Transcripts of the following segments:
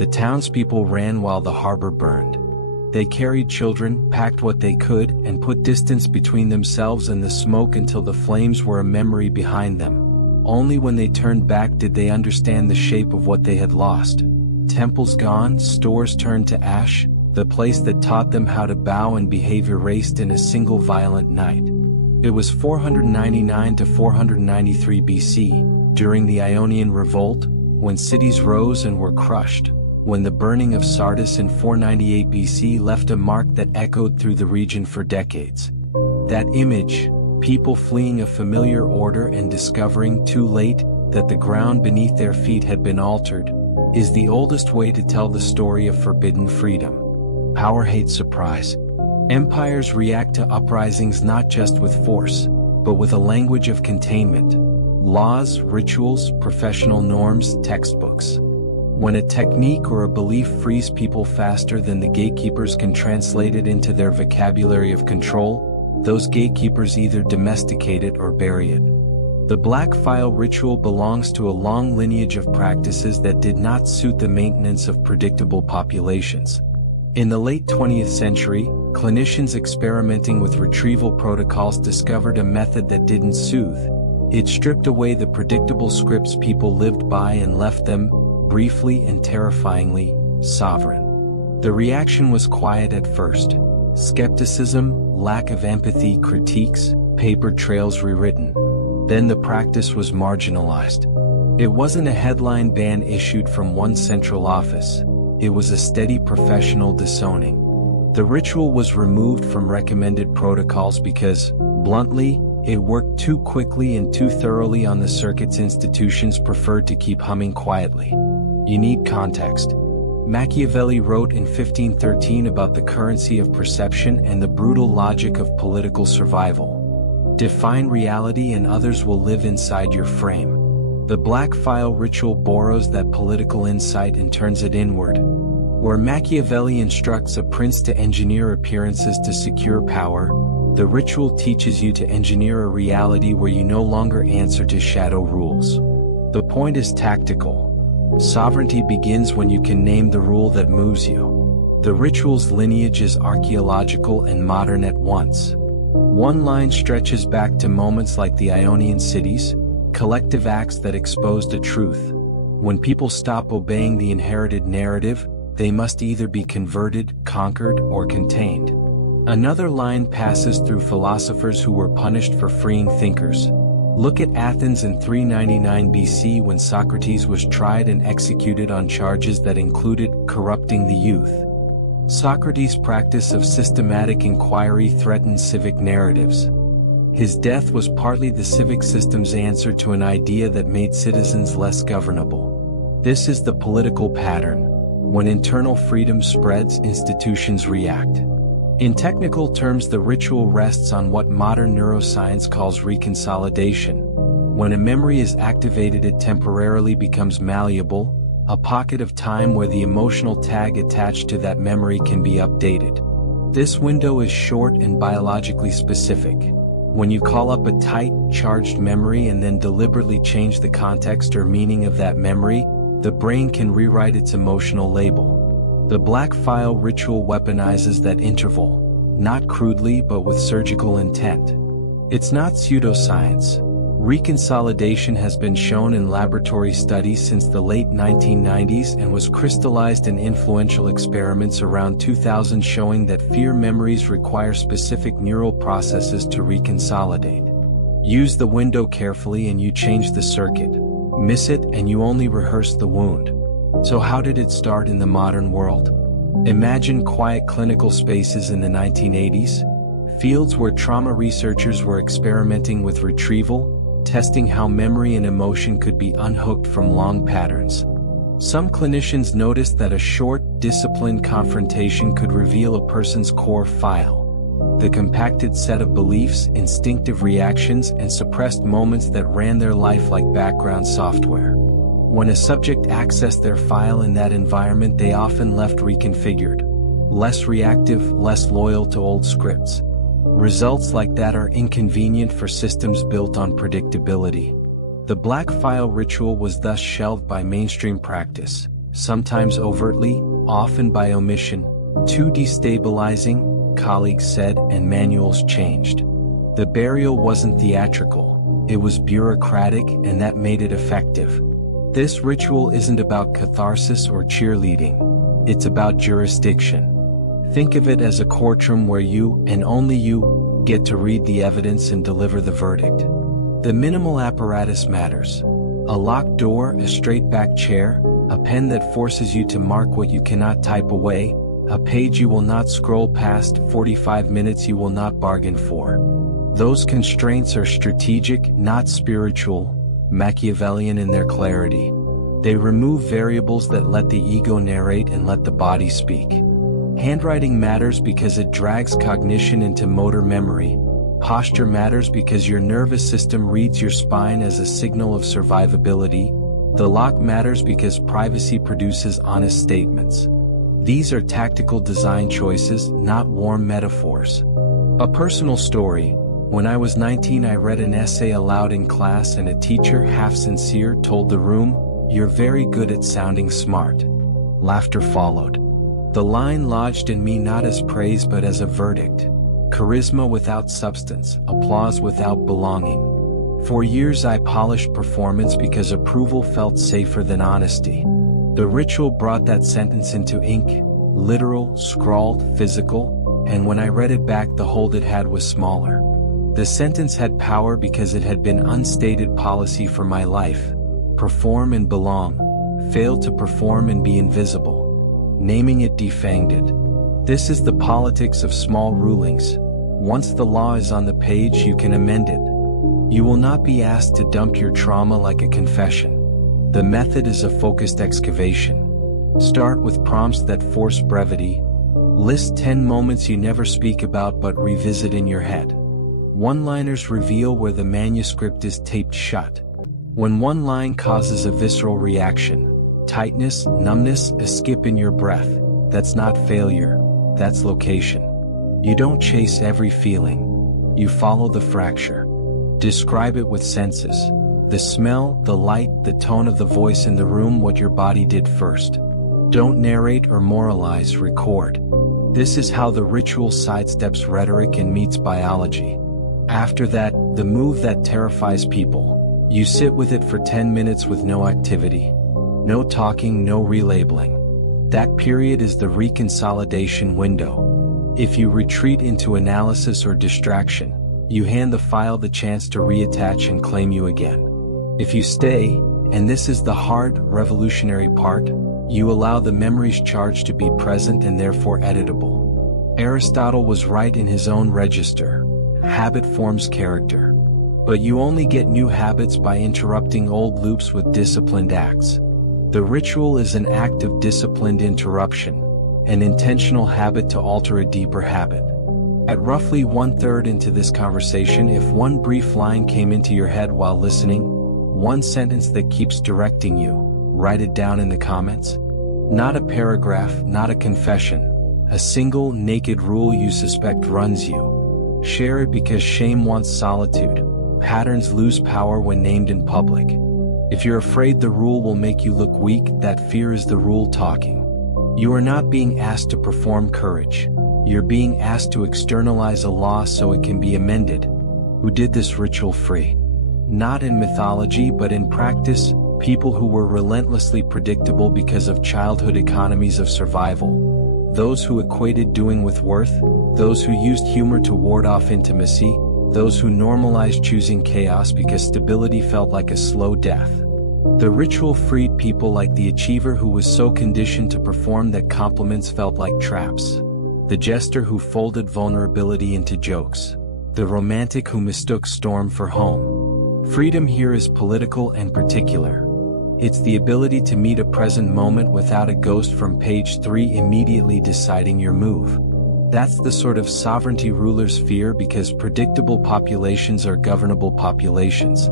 The townspeople ran while the harbor burned. They carried children, packed what they could, and put distance between themselves and the smoke until the flames were a memory behind them. Only when they turned back did they understand the shape of what they had lost. Temples gone, stores turned to ash, the place that taught them how to bow and behave erased in a single violent night. It was 499 to 493 BC, during the Ionian Revolt, when cities rose and were crushed, when the burning of Sardis in 498 BC left a mark that echoed through the region for decades. That image, people fleeing a familiar order and discovering too late that the ground beneath their feet had been altered, is the oldest way to tell the story of forbidden freedom. Power hates surprise. Empires react to uprisings not just with force, but with a language of containment. Laws, rituals, professional norms, textbooks. When a technique or a belief frees people faster than the gatekeepers can translate it into their vocabulary of control, those gatekeepers either domesticate it or bury it. The black file ritual belongs to a long lineage of practices that did not suit the maintenance of predictable populations. In the late 20th century, clinicians experimenting with retrieval protocols discovered a method that didn't soothe. It stripped away the predictable scripts people lived by and left them, briefly and terrifyingly, sovereign. The reaction was quiet at first. Skepticism, lack of empathy, critiques, paper trails rewritten. Then the practice was marginalized. It wasn't a headline ban issued from one central office. It was a steady professional disowning. The ritual was removed from recommended protocols because, bluntly, it worked too quickly and too thoroughly on the circuits institutions preferred to keep humming quietly. You need context. Machiavelli wrote in 1513 about the currency of perception and the brutal logic of political survival. Define reality and others will live inside your frame. The black file ritual borrows that political insight and turns it inward. Where Machiavelli instructs a prince to engineer appearances to secure power, the ritual teaches you to engineer a reality where you no longer answer to shadow rules. The point is tactical. Sovereignty begins when you can name the rule that moves you. The ritual's lineage is archaeological and modern at once. One line stretches back to moments like the Ionian cities, collective acts that exposed a truth. When people stop obeying the inherited narrative, they must either be converted, conquered, or contained. Another line passes through philosophers who were punished for freeing thinkers. Look at Athens in 399 BC when Socrates was tried and executed on charges that included corrupting the youth. Socrates' practice of systematic inquiry threatened civic narratives. His death was partly the civic system's answer to an idea that made citizens less governable. This is the political pattern. When internal freedom spreads, institutions react. In technical terms, the ritual rests on what modern neuroscience calls reconsolidation. When a memory is activated, it temporarily becomes malleable, a pocket of time where the emotional tag attached to that memory can be updated. This window is short and biologically specific. When you call up a tight, charged memory and then deliberately change the context or meaning of that memory, the brain can rewrite its emotional label. The black file ritual weaponizes that interval, not crudely but with surgical intent. It's not pseudoscience. Reconsolidation has been shown in laboratory studies since the late 1990s and was crystallized in influential experiments around 2000 showing that fear memories require specific neural processes to reconsolidate. Use the window carefully and you change the circuit. Miss it and you only rehearse the wound. So how did it start in the modern world? Imagine quiet clinical spaces in the 1980s, fields where trauma researchers were experimenting with retrieval, testing how memory and emotion could be unhooked from long patterns. Some clinicians noticed that a short, disciplined confrontation could reveal a person's core file. The compacted set of beliefs, instinctive reactions, and suppressed moments that ran their life like background software. When a subject accessed their file in that environment, they often left reconfigured. Less reactive, less loyal to old scripts. Results like that are inconvenient for systems built on predictability. The black file ritual was thus shelved by mainstream practice. sometimes overtly, often by omission. Too destabilizing, colleagues said, and manuals changed. The burial wasn't theatrical, it was bureaucratic, and that made it effective. This ritual isn't about catharsis or cheerleading. It's about jurisdiction. Think of it as a courtroom where you, and only you, get to read the evidence and deliver the verdict. The minimal apparatus matters. A locked door, a straight-back chair, a pen that forces you to mark what you cannot type away, a page you will not scroll past, 45 minutes you will not bargain for. Those constraints are strategic, not spiritual, Machiavellian in their clarity. They remove variables that let the ego narrate and let the body speak. Handwriting matters because it drags cognition into motor memory. Posture matters because your nervous system reads your spine as a signal of survivability. The lock matters because privacy produces honest statements. These are tactical design choices, not warm metaphors. A personal story. When I was 19, I read an essay aloud in class, and a teacher, half sincere, told the room, "You're very good at sounding smart." Laughter followed. The line lodged in me not as praise but as a verdict. Charisma without substance, applause without belonging. For years I polished performance because approval felt safer than honesty. The ritual brought that sentence into ink, literal, scrawled, physical, and when I read it back, the hold it had was smaller. The sentence had power because it had been unstated policy for my life. Perform and belong. Fail to perform and be invisible. Naming it defanged it. This is the politics of small rulings. Once the law is on the page, you can amend it. You will not be asked to dump your trauma like a confession. The method is a focused excavation. Start with prompts that force brevity. List 10 moments you never speak about but revisit in your head. One-liners reveal where the manuscript is taped shut. When one line causes a visceral reaction, tightness, numbness, a skip in your breath, that's not failure, that's location. You don't chase every feeling. You follow the fracture. Describe it with senses. The smell, the light, the tone of the voice in the room, what your body did first. Don't narrate or moralize, record. This is how the ritual sidesteps rhetoric and meets biology. After that, the move that terrifies people. You sit with it for 10 minutes with no activity. No talking, no relabeling. That period is the reconsolidation window. If you retreat into analysis or distraction, you hand the file the chance to reattach and claim you again. If you stay, and this is the hard, revolutionary part, you allow the memory's charge to be present and therefore editable. Aristotle was right in his own register. Habit forms character. But you only get new habits by interrupting old loops with disciplined acts. The ritual is an act of disciplined interruption, an intentional habit to alter a deeper habit. At roughly 1/3 into this conversation, if one brief line came into your head while listening, one sentence that keeps directing you, write it down in the comments. Not a paragraph, not a confession, a single naked rule you suspect runs you. Share it because shame wants solitude. Patterns lose power when named in public. If you're afraid the rule will make you look weak, that fear is the rule talking. You are not being asked to perform courage. You're being asked to externalize a law so it can be amended. Who did this ritual free? Not in mythology but in practice, people who were relentlessly predictable because of childhood economies of survival. Those who equated doing with worth, those who used humor to ward off intimacy, those who normalized choosing chaos because stability felt like a slow death. The ritual freed people like the achiever who was so conditioned to perform that compliments felt like traps. The jester who folded vulnerability into jokes. The romantic who mistook storm for home. Freedom here is political and particular. It's the ability to meet a present moment without a ghost from page 3 immediately deciding your move. That's the sort of sovereignty rulers fear because predictable populations are governable populations.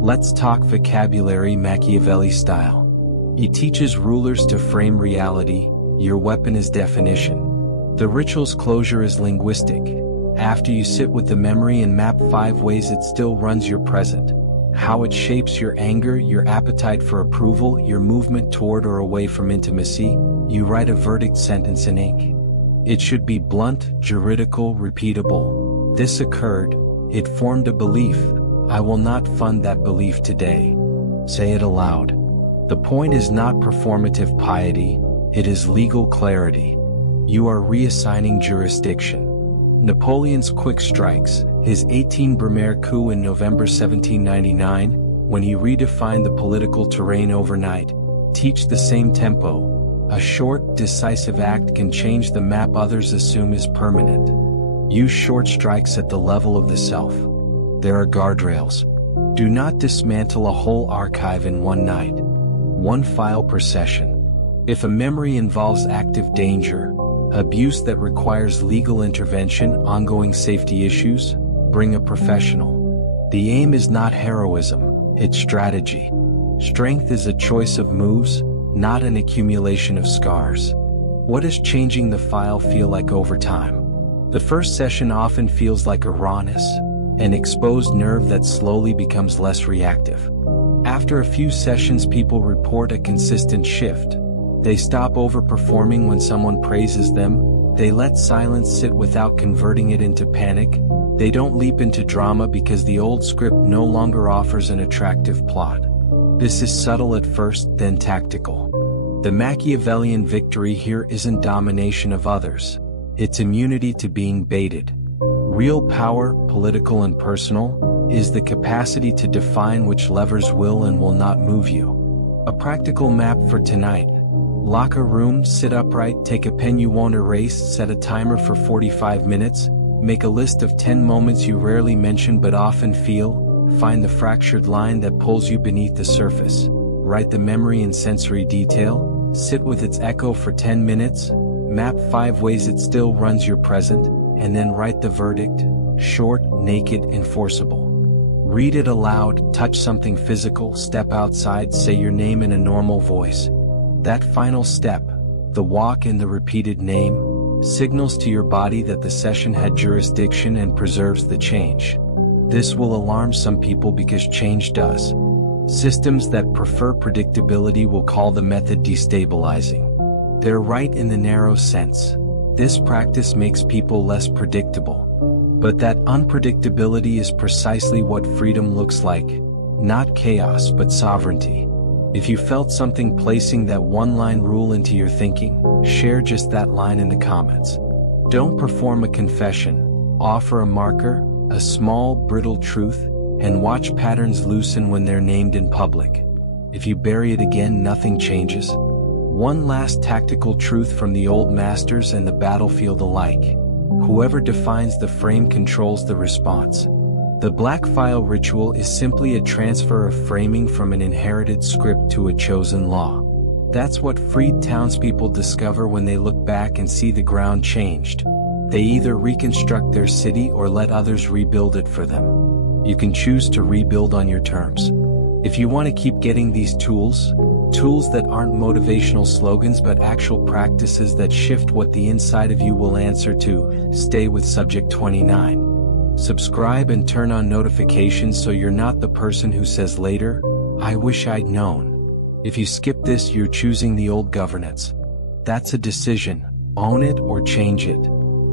Let's talk vocabulary Machiavelli style. He teaches rulers to frame reality, your weapon is definition. The ritual's closure is linguistic. After you sit with the memory and map 5 ways it still runs your present. how it shapes your anger, your appetite for approval, your movement toward or away from intimacy. You write a verdict sentence in ink. It should be blunt, juridical, repeatable. This occurred. It formed a belief. I will not fund that belief today. Say it aloud. The point is not performative piety, it is legal clarity. You are reassigning jurisdiction. Napoleon's quick strikes, his 18 Brumaire coup in November 1799, when he redefined the political terrain overnight, teach the same tempo. A short, decisive act can change the map others assume is permanent. Use short strikes at the level of the self. There are guardrails. Do not dismantle a whole archive in one night. One file per session. If a memory involves active danger, abuse that requires legal intervention, ongoing safety issues, bring a professional. The aim is not heroism, it's strategy. Strength is a choice of moves, not an accumulation of scars. What does changing the file feel like over time? The first session often feels like a rawness, an exposed nerve that slowly becomes less reactive. After a few sessions, people report a consistent shift. They stop overperforming when someone praises them. They let silence sit without converting it into panic. They don't leap into drama because the old script no longer offers an attractive plot. This is subtle at first, then tactical. The Machiavellian victory here isn't domination of others. It's immunity to being baited. Real power, political and personal, is the capacity to define which levers will and will not move you. A practical map for tonight. Lock a room, sit upright, take a pen you won't erase, set a timer for 45 minutes, make a list of 10 moments you rarely mention but often feel, find the fractured line that pulls you beneath the surface, write the memory in sensory detail, sit with its echo for 10 minutes, map 5 ways it still runs your present, and then write the verdict, short, naked, enforceable. Read it aloud, touch something physical, step outside, say your name in a normal voice. That final step, the walk in the repeated name, signals to your body that the session had jurisdiction and preserves the change. This will alarm some people because change does. Systems that prefer predictability will call the method destabilizing. They're right in the narrow sense. This practice makes people less predictable. But that unpredictability is precisely what freedom looks like. Not chaos, but sovereignty. If you felt something placing that one-line rule into your thinking, share just that line in the comments. Don't perform a confession. Offer a marker, a small, brittle truth, and watch patterns loosen when they're named in public. If you bury it again, nothing changes. One last tactical truth from the old masters and the battlefield alike. Whoever defines the frame controls the response. The black file ritual is simply a transfer of framing from an inherited script to a chosen law. That's what freed townspeople discover when they look back and see the ground changed. They either reconstruct their city or let others rebuild it for them. You can choose to rebuild on your terms. If you want to keep getting these tools that aren't motivational slogans but actual practices that shift what the inside of you will answer to, stay with Subject 29. Subscribe and turn on notifications so you're not the person who says later, "I wish I'd known." If you skip this, you're choosing the old governance. That's a decision. Own it or change it.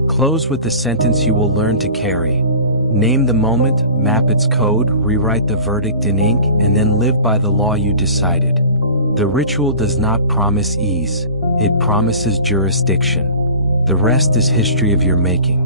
Close with the sentence you will learn to carry. Name the moment, map its code, rewrite the verdict in ink, and then live by the law you decided. The ritual does not promise ease, it promises jurisdiction. The rest is history of your making.